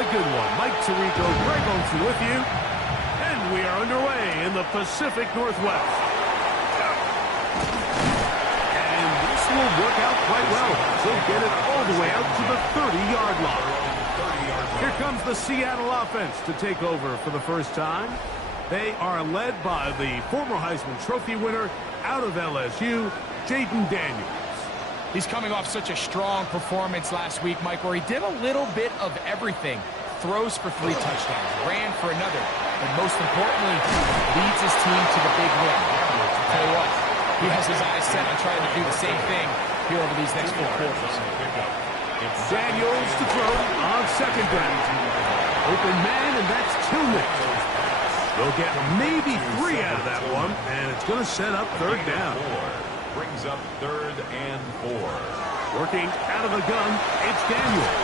a good one. Mike Tirico, Greg Olson with you. And we are underway in the Pacific Northwest. And this will work out quite well. They'll get it all the way out to the 30-yard line. Here comes the Seattle offense to take over for the first time. They are led by the former Heisman Trophy winner out of LSU, Jaden Daniels. He's coming off such a strong performance last week, Mike, where he did a little bit of everything. Throws for 3 touchdowns, ran for another, but most importantly, leads his team to the big win. I'll tell you what, he has his eyes set on trying to do the same thing here over these next 4 quarters. Daniels to throw on second down. Open man, and that's Tillman. They'll get maybe 3 out of that one, and it's going to set up third down. Brings up 3rd and 4. Working out of the gun, it's Daniels.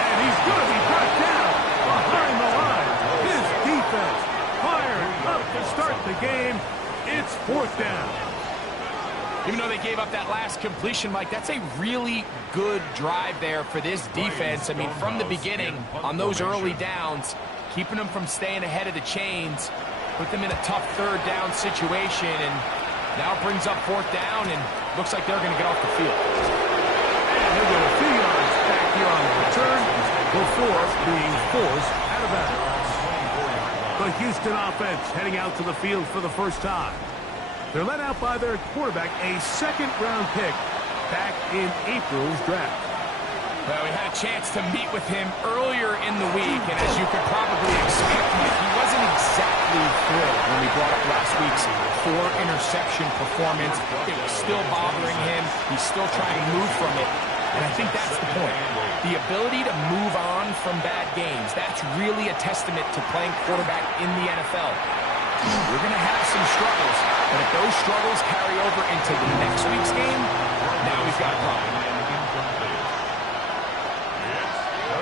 And he's going to be brought down behind the line. His defense fired up to start the game. It's 4th down. Even though they gave up that last completion, Mike, that's a really good drive there for this defense. I mean, from the beginning, on those early downs, keeping them from staying ahead of the chains, put them in a tough 3rd down situation, and now it brings up 4th down, and looks like they're going to get off the field. And they'll get a few yards back here on the return before being forced out of bounds. The Houston offense heading out to the field for the first time. They're led out by their quarterback, a 2nd-round pick back in April's draft. Well, we had a chance to meet with him earlier in the week, and as you could probably expect, Mike, he wasn't exactly thrilled when we brought up last week's 4-interception performance. It was still bothering him. He's still trying to move from it, and I think that's the point. The ability to move on from bad games, that's really a testament to playing quarterback in the NFL. We're going to have some struggles, but if those struggles carry over into the next week's game, now we've got a problem.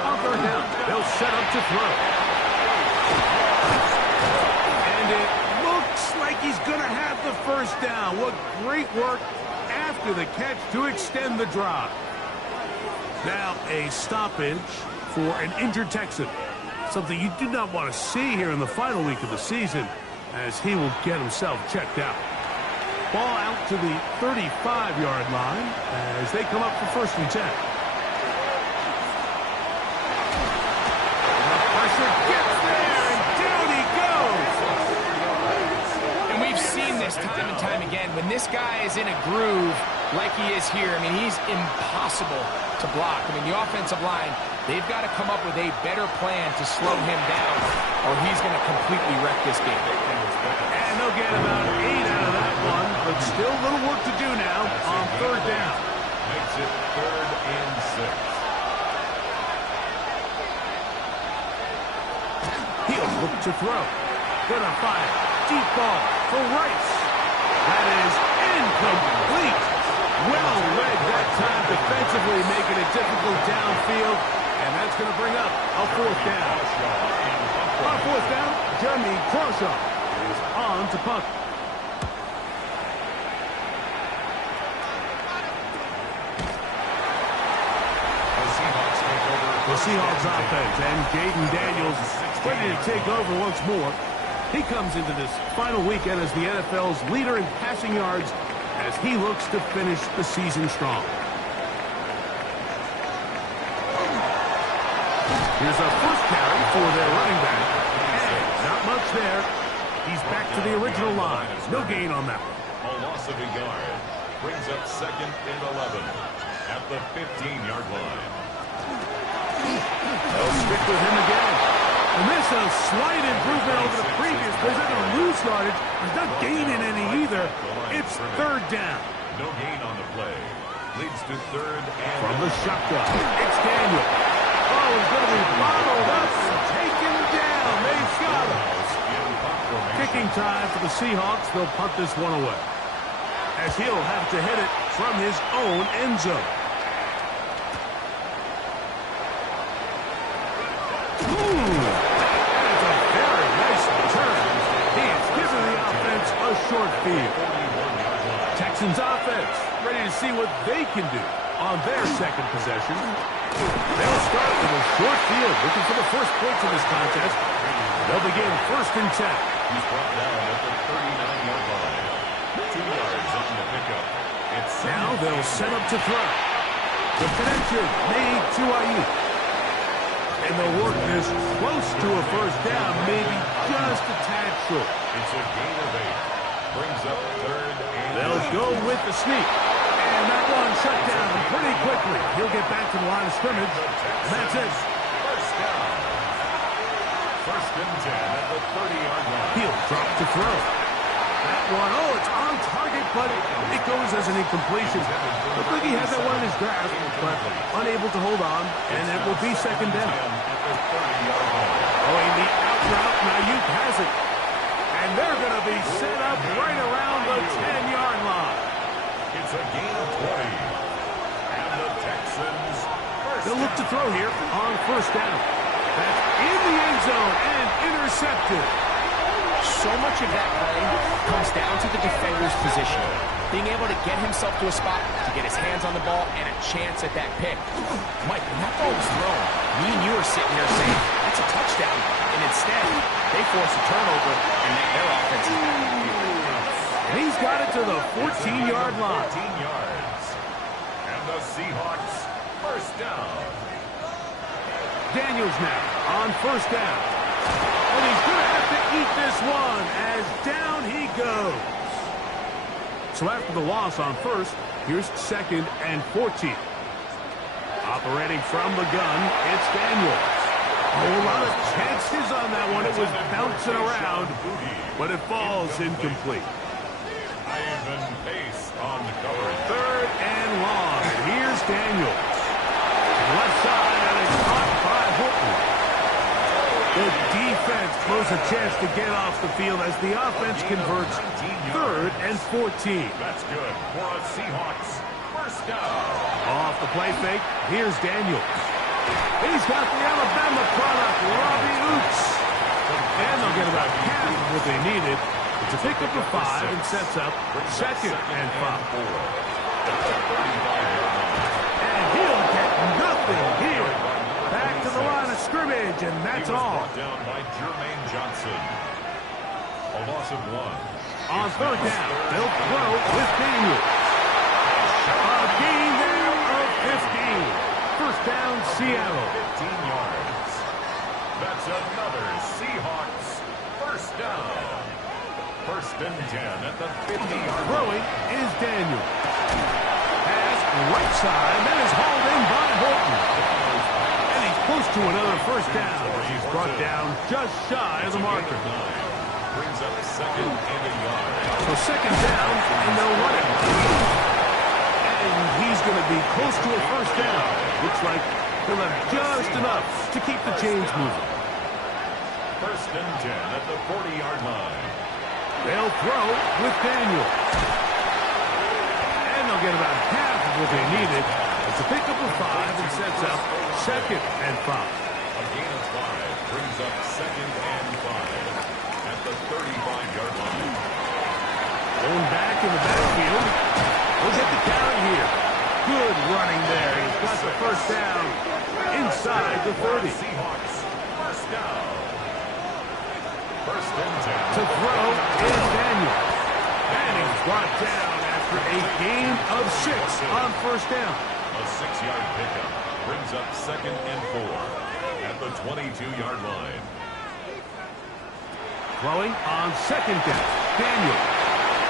On third down, they'll set up to throw. And it looks like he's going to have the first down. What great work after the catch to extend the drive. Now a stoppage for an injured Texan. Something you do not want to see here in the final week of the season, as he will get himself checked out. Ball out to the 35-yard line as they come up for 1st and 10. The pressure gets there, and down he goes. And we've seen this time and time again. When this guy is in a groove like he is here, I mean, he's impossible to block. I mean, the offensive line, they've got to come up with a better plan to slow him down, or he's going to completely wreck this game. And they'll get about 8 out of that one, but still a little work to do now on 3rd down. Makes it 3rd and 6. He'll look to throw. Gonna fire. Deep ball for Rice. That is incomplete. Well read that time defensively, making it difficult downfield, and that's going to bring up a 4th down. On 4th down, Jeremy Crawshaw is on to punt. The Seahawks offense, and Jaden Daniels ready to take over once more. He comes into this final weekend as the NFL's leader in passing yards as he looks to finish the season strong. Here's a first carry for their running back. And not much there. He's back to the original line. No gain on that one. A loss of a yard. Brings up 2nd and 11 at the 15-yard line. They'll stick with him again. And this is a slight improvement over the previous. They're going to lose yardage. He's not gaining any either. It's 3rd down. No gain on the play. Leads to 3rd and from the shotgun. It's Daniel. Oh, he's going to be bottled up and taken down. They've got him. Kicking time for the Seahawks. They'll punt this one away, as he'll have to hit it from his own end zone. That's a very nice return. He has given the offense a short field. Texans offense ready to see what they can do on their 2nd possession. They'll start with a short field, looking for the first points in this contest. They'll begin 1st and 10. He's brought down at the 39-yard line. 2 yards on the pickup. Now they'll set up to throw. The connection made to Ayuk. And they'll work this close to a first down, maybe just a tad short. It's a gain of 8. Brings up 3rd and They'll go with the sneak. And that one shut down pretty quickly. He'll get back to the line of scrimmage. And that's it. First down. 1st and 10 at the 30-yard line. He'll drop to throw. That one, it's on target, but it goes as an incompletion. Looked like he had that one in his grasp, but unable to hold on, and it will be 2nd down. Going the out route, Ayuk has it. And they're going to be set up right around the 10-yard line. It's a gain of 20. And the Texans They'll look to throw here on 1st down. That's in the end zone and intercepted. So much of that play comes down to the defender's position. Being able to get himself to a spot, to get his hands on the ball, and a chance at that pick. Mike, when that ball was thrown, me and you are sitting here saying, that's a touchdown. And instead, they force a turnover and make their offense is back. And he's got it to the 14-yard line. 14 yards. And the Seahawks, 1st down. Daniels now on 1st down. And he's going to have to eat this one as down he goes. So after the loss on 1st, here's 2nd and 14. Operating from the gun, it's Daniels. A whole lot of chances on that one. It was bouncing around, but it falls incomplete. Ivan Pace on the coverage. 3rd and long. And here's Daniels. Left side, and it's caught by Horton. The defense blows a chance to get off the field as the offense converts 3rd and 14. That's good for a Seahawks 1st down. Off the play fake, here's Daniels. He's got the Alabama product, Robbie Oots. And they'll get about half of what they needed. It's a pickup of 5 and sets up 2nd and 5. And he'll get nothing here. Back to the line of scrimmage, and that's all. Brought down by Jermaine Johnson. A loss of 1. On 3rd down, they'll throw with Daniels. A gain there of 15. 1st down, Seattle. 15 yards. That's another Seahawks 1st down. 1st and 10 at the 50-yard line. Throwing is Daniels. Pass right side, that is hauled in by Horton. And he's close to another 1st down. He's brought down just shy of the marker. Brings up 2nd and a yard. So 2nd down, and they'll run it. And he's going to be close to a 1st down. Looks like he'll have just enough to keep the chains moving. 1st and 10 at the 40-yard line. They'll throw with Daniel. And they'll get about half of what they needed. It's a pickup of 5 and sets up 2nd and 5. A gain of 5 brings up 2nd and 5 at the 35-yard line. Going back in the backfield. He'll get the carry here. Good running there. He's got the 1st down inside the 30. Seahawks 1st down. 1st and 10. To throw is Daniel. And he's brought down after a gain of 6 on 1st down. A 6-yard pickup brings up 2nd and 4 at the 22-yard line. Throwing on 2nd down. Daniel.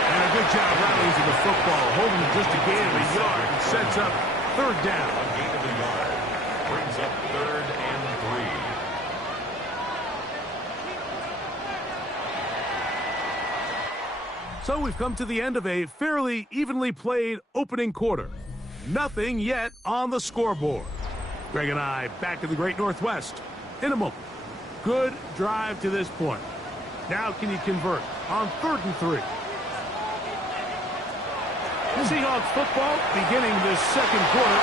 And a good job rallying to the football, holding it just a gain of a yard and sets up 3rd down. A gain of a yard brings up 3rd and 3. So we've come to the end of a fairly evenly played opening quarter. Nothing yet on the scoreboard. Greg and I back in the Great Northwest in a moment. Good drive to this point. Now can you convert on 3rd and 3? Seahawks football beginning this 2nd quarter.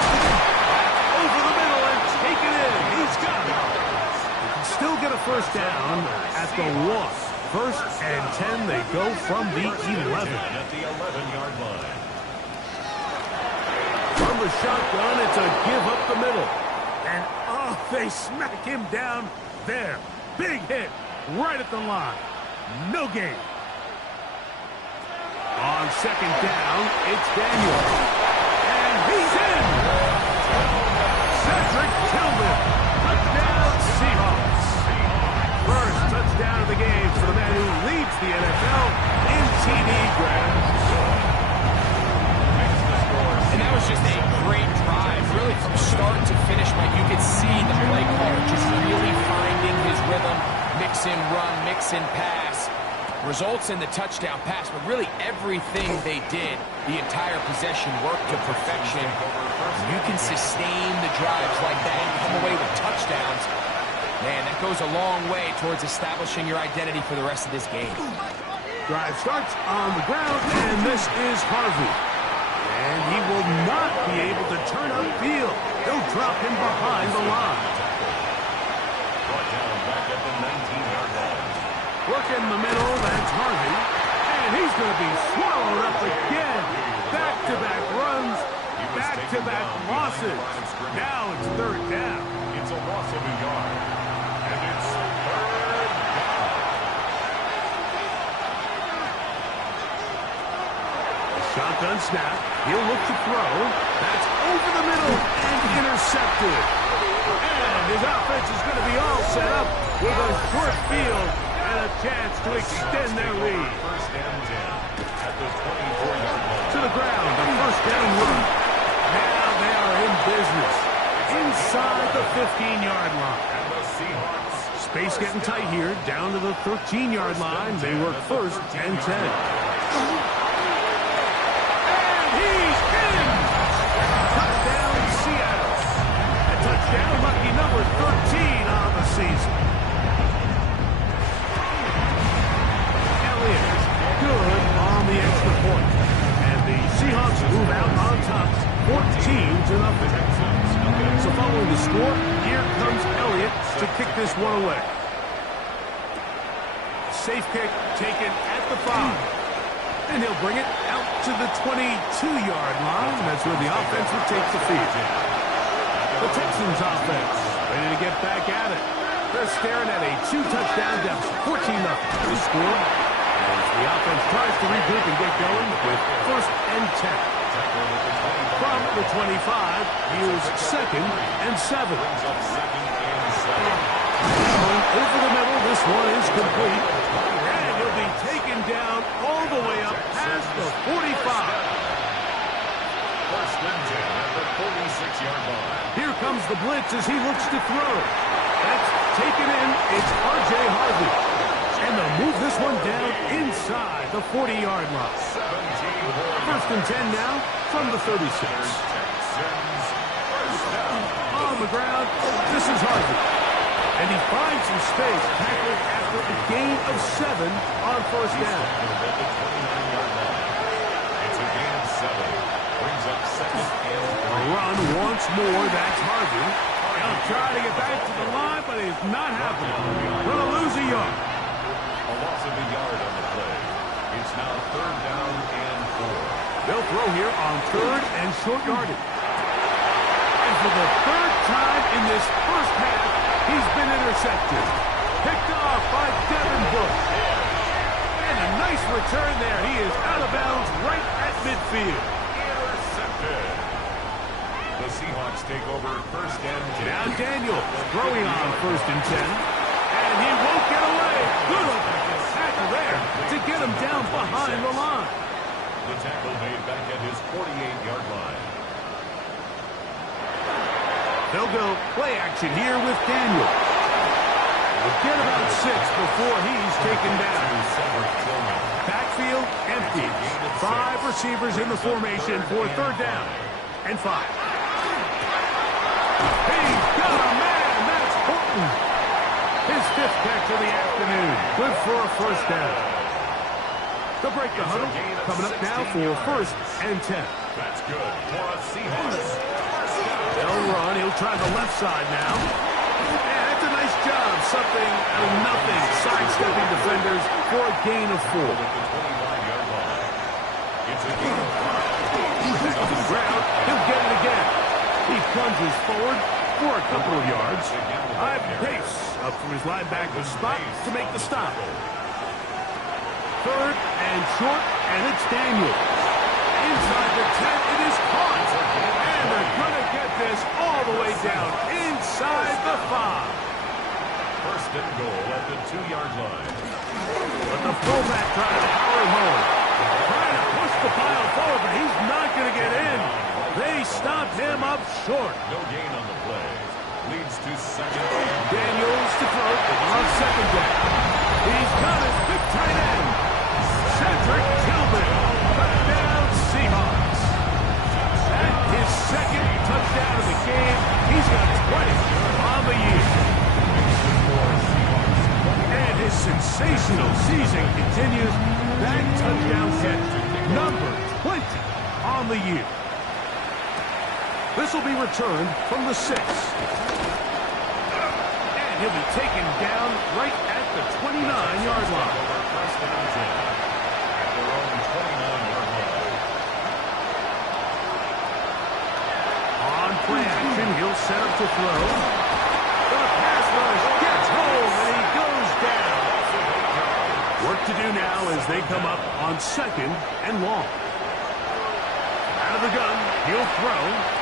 Over the middle and take it in. He's got it. They can still get a 1st down at the 1. 1st and 10, they go from the 11. At the 11-yard line. From the shotgun, it's a give up the middle. And, oh, they smack him down there. Big hit right at the line. No gain. On second down, it's Daniel. And he's in. Cedric killed him. Touchdown, Seahawks. First touchdown of the game for the man who leads the NFL in TD grabs. And that was just a great drive, really from start to finish. But you could see the play caller just really finding his rhythm, mix and run, mix and pass. Results in the touchdown pass, but really everything they did, the entire possession worked to perfection. You can sustain the drives like that and come away with touchdowns. Man, that goes a long way towards establishing your identity for the rest of this game. Drive starts on the ground, and this is Harvey. And he will not be able to turn upfield. They'll drop him behind the line. Brought down back at the 19-yard line. Work in the middle, that's Harvey. And he's going to be swallowed up again. Back-to-back runs, back-to-back losses. Now it's third down. It's a loss of a yard. And it's third down. Shotgun snap. He'll look to throw. That's over the middle and intercepted. And his offense is going to be all set up with a short field and a chance to extend their lead. First and 10 at the 24-yard line. To the ground, the first down run. Now they are in business. Inside the 15-yard line. And the Seahawks. Space getting tight here. Down to the 13-yard line. They work first and 10. Touchdown, lucky number 13 on the season. Elliott, good on the extra point. And the Seahawks move out on top, 14-0. So following the score, here comes Elliott to kick this one away. Safe kick taken at the 5. And he'll bring it out to the 22-yard line. That's where the offense will take the field. The Texans offense ready to get back at it. They're staring at a 2-touchdown deficit, 14-0 to score. As the offense tries to regroup and get going with first and 10. From the 25, here's second and 7. Over the middle, this one is complete. And he'll be taken down all the way up past the 45. First and 10 at the 46-yard line. Here comes the blitz as he looks to throw. That's taken in. It's R.J. Harvey. And they'll move this one down inside the 40-yard line. First and 10 now from the 36. On the ground, this is Harvey. And he finds some space, tackling after a gain of 7 on first down. It's a gain of 7. Brings up second and 3. A run once more, that's Harvey. He'll try to get back to the line, but it's not happening. Gonna lose a yard. A loss of a yard on the play. It's now third down and 4. They'll throw here on third and short yardage. And for the third time in this first half, he's been intercepted. Picked off by Devin Bush. And a nice return there. He is out of bounds right at midfield. The Seahawks take over first and 10. Now Daniel throwing on first and 10. And he won't get away. Good offensive tackle there to get him down behind the line. The tackle made back at his 48-yard line. They'll go play action here with Daniel. We'll get about 6 before he's taken down. Backfield empty. 5 receivers in the formation for third down and 5. He's got a man. That's Horton. His 5th catch of the afternoon. Good for a first down. They'll break the huddle. Coming up now for first and 10. That's good for a Seahawks. They'll run. He'll try the left side now. And that's a nice job. Something out of nothing. Sidestepping defenders for a gain of 4. At the 25-yard line. It's a gain of 5. To the ground. He'll get it again. He plunges forward, for a couple of yards. High pace up from his linebacker spot to make the stop. Third and short, and it's Daniels. Inside the 10, it is caught. And they're going to get this all the way down inside the 5. First and goal at the 2-yard line. But the fullback trying to power him home. Trying to push the pile forward, but he's not going to get in. They stopped him up short. No gain on the play. Leads to second. Daniels to throw on second down. He's got his big tight end. Cedric Tillman. Touchdown Seahawks. At his second touchdown of the game. He's got 20 on the year. And his sensational season continues. That touchdown catch, number 20 on the year. This will be returned from the 6. And he'll be taken down right at the 29-yard line. First and 10 at their own 29-yard line. On play action, he'll set up to throw. The pass rush gets home, and he goes down. Work to do now as they come up on second and long. Out of the gun, he'll throw.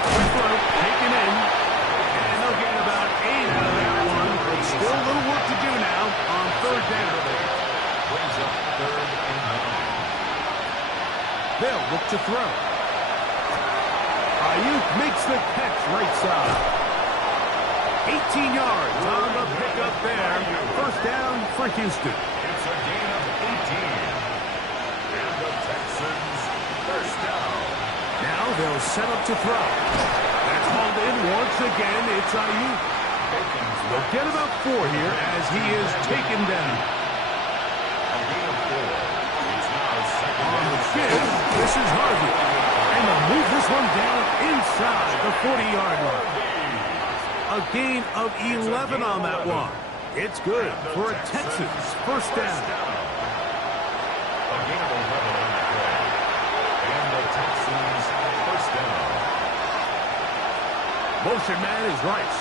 Throw taken in. And they'll get about 8 out of that one. But still a little work to do now on third down. Brings up third and 9. They'll look to throw. Ayuk makes the catch right side. 18 yards on the pickup there. First down for Houston. It's a gain of 18. And the Texans first down. Now they'll set up to throw. That's hauled in once again. It's Ayuk. They'll get about 4 here as he is taken down. A gain of 4. It's now second On the down. give, this is Harvey. And they'll move this one down inside the 40-yard line. A gain of 11 on that one. It's good for a Texans first down. A gain of 11 on the play. And the Texans first down. Motion man is Rice.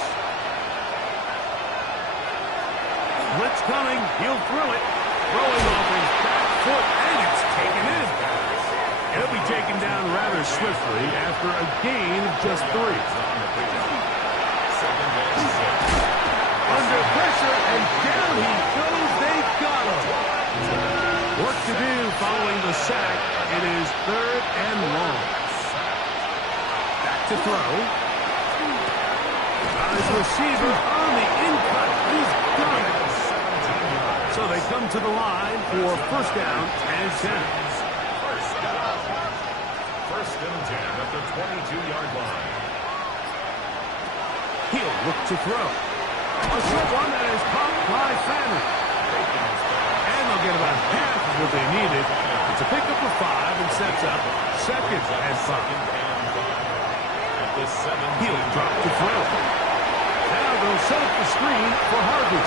Blitz coming. He'll throw it. Throwing off his back foot, and it's taken in. He'll be taken down rather swiftly after a gain of just 3. Under pressure, and down he goes. They got him. Work to do following the sack. It is third and long. Back to throw. Got his receiver on the in-cut. He's got it. So they come to the line for first down and 10. First and 10 at the 22-yard line. He'll look to throw. A short one that is caught by Fanning. And they'll get about half of what they needed. It's a pickup of 5 and sets up second and 5. At the 7. He'll drop to throw. Now they'll set up the screen for Harvey.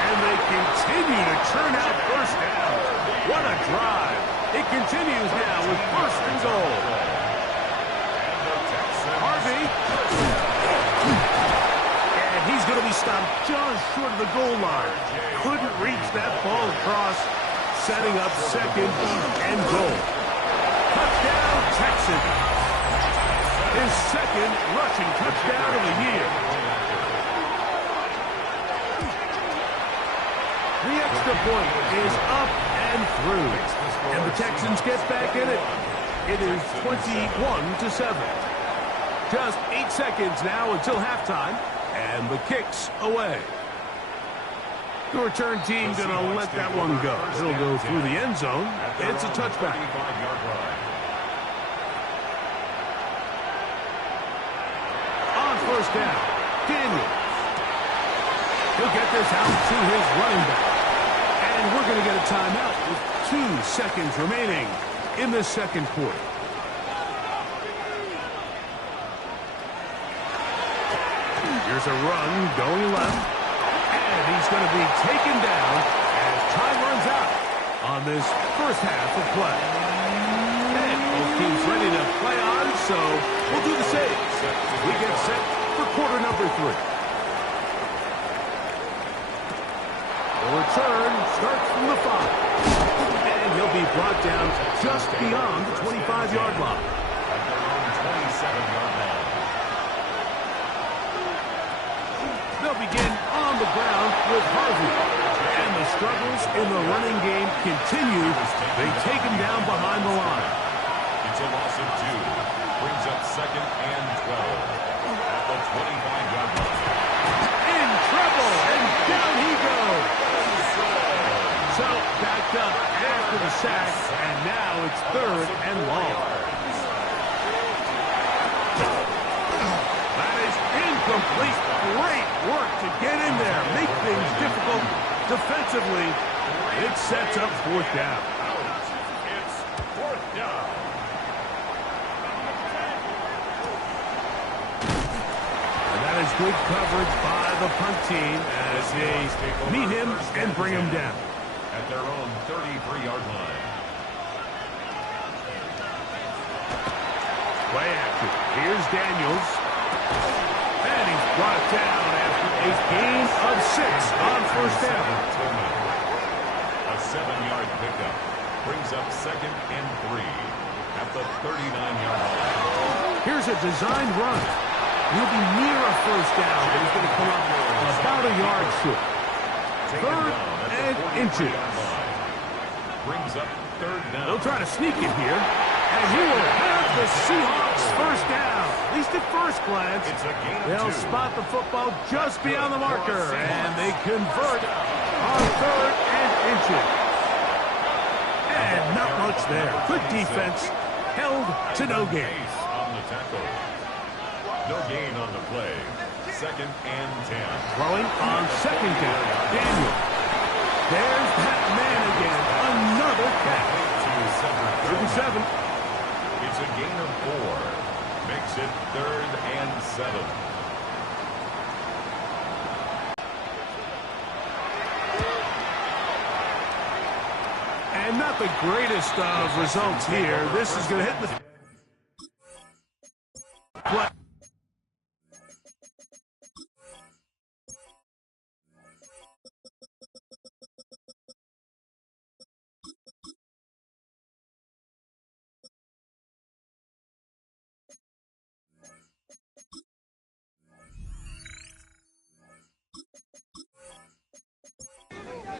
And they continue to churn out first down. What a drive. It continues now with first and goal. Harvey. And he's going to be stopped just short of the goal line. Couldn't reach that ball across, setting up second and goal. Touchdown, Texans. His second rushing touchdown of the year. The extra point is up and through. And the Texans get back in it. It is 21-7. Just 8 seconds now until halftime. And the kick's away. The return team going to let that one go. It'll go through the end zone. It's a touchback. On first down, Daniels. He'll get this out to his running back. And we're going to get a timeout with 2 seconds remaining in the second quarter. Here's a run going left. And he's going to be taken down as time runs out on this first half of play. And both teams ready to play on, so we'll do the same. We get set for quarter number 3. The return starts from the 5. And he'll be brought down just beyond the 25-yard line. At their own 27-yard line. They'll begin on the ground with Harvey. And the struggles in the running game continue. They take him down behind the line. It's a loss of 2. Brings up 2nd and 12. At the 25-yard line. In trouble, and down he goes. So backed up after the sack, and now it's 3rd and long. That is incomplete. Great work to get in there, make things difficult defensively. It sets up 4th down. It's 4th down. And that is good coverage by the punt team as they meet him and bring him down. At their own 33-yard line. Play action. Here's Daniels. And he's brought down after a gain of 6 on 1st down. A 7-yard pickup. Brings up 2nd and 3. At the 39-yard line. Here's a designed run. He'll be near a 1st down, but he's going to come up about a yard short. 3rd and inches. Brings up 3rd down. They'll try to sneak it here. And he will have the Seahawks 1st down. At least at first glance. They'll spot the football just beyond the marker. And they convert on 3rd and inches. And not much there. Good defense. Held to no gain. On the tackle. No gain on the play. 2nd and 10. Throwing on 2nd down. Daniel. There's that man again. Another catch. 37. It's a gain of 4. Makes it 3rd and 7. And not the greatest of results here. This is going to hit the play.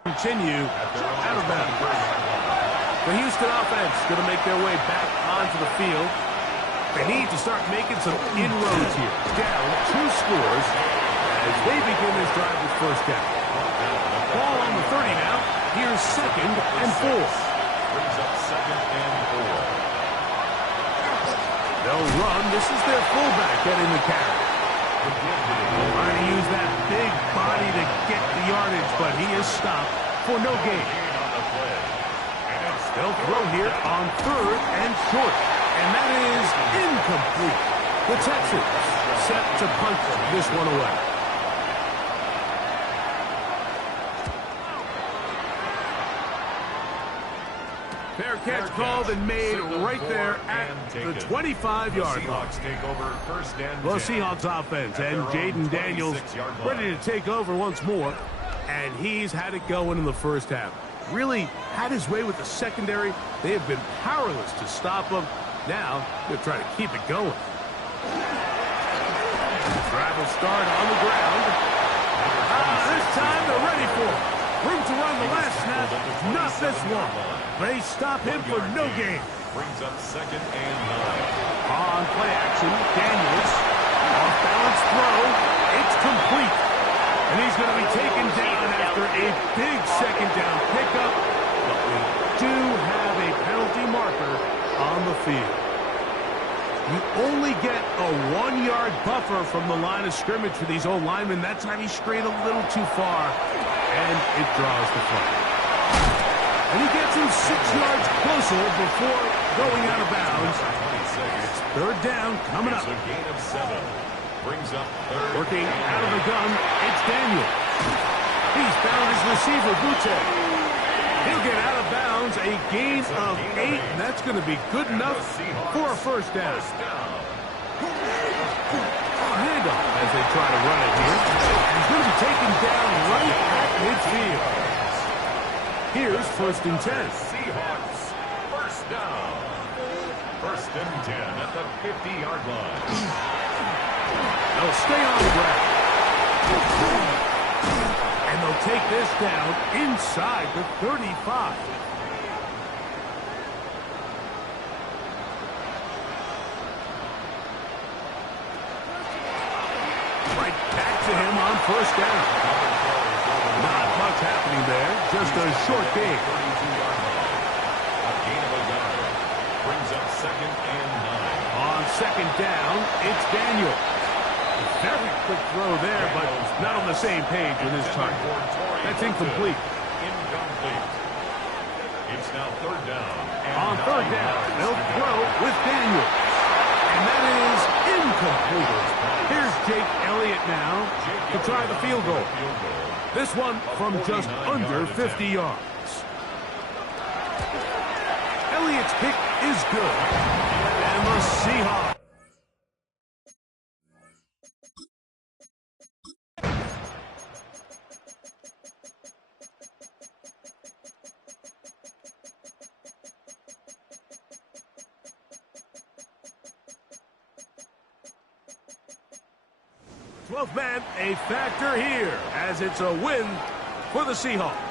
Continue out of bounds. The Houston offense going to make their way back onto the field. They need to start making some inroads here. Down 2 scores as they begin this drive with 1st down. Ball on the 30 now. Here's 2nd and 4. Brings up 2nd and 4. They'll run. This is their fullback getting the carry. Trying to use that big body to get the yardage, but he is stopped for no gain. They'll throw here on 3rd and short, and that is incomplete. The Texans set to punt this one away. Fair catch called and made right there at the 25-yard line. Take over 1st and 10. Well, Seahawks offense and Jaden Daniels ready to take over once more. And he's had it going in the 1st half. Really had his way with the secondary. They have been powerless to stop him. Now, they're trying to keep it going. Drive will start on the ground. This time they're ready for it. Room to run the last snap. Not this one. They stop him for no gain. Brings up 2nd and 9. On play action, Daniels. Off balance throw. It's complete. And he's going to be taken down after a big 2nd down pickup. But we do have a penalty marker on the field. You only get a 1-yard buffer from the line of scrimmage for these old linemen. That time he strayed a little too far. And it draws the flag. And he gets him 6 yards closer before going out of bounds. It's 3rd down coming up. It's a gain of 7. Brings up 3rd. Working out of the gun, it's Daniel. He's found his receiver, Butte. He'll get out of bounds, a gain of 8, and that's going to be good enough for a 1st down. handoff as they try to run it here. He's going to be taken down right at midfield. Here's 1st and 10. Seahawks, first down. 1st and 10 at the 50-yard line. They'll stay on the ground. And they'll take this down inside the 35. Right back to him on 1st down. Not much happening there, just a short game. 32-yard line. A gain of a yard. Brings up 2nd and 9. On 2nd down, it's Daniel. Very quick throw there, but not on the same page with his target. That's incomplete. Incomplete. It's now 3rd down. On 3rd down, they'll throw with Daniel. And that is incomplete. Here's Jake Elliott now to try the field goal. This one from just under 50 yards. Elliott's kick is good. And the Seahawks. Man, a factor here as it's a win for the Seahawks.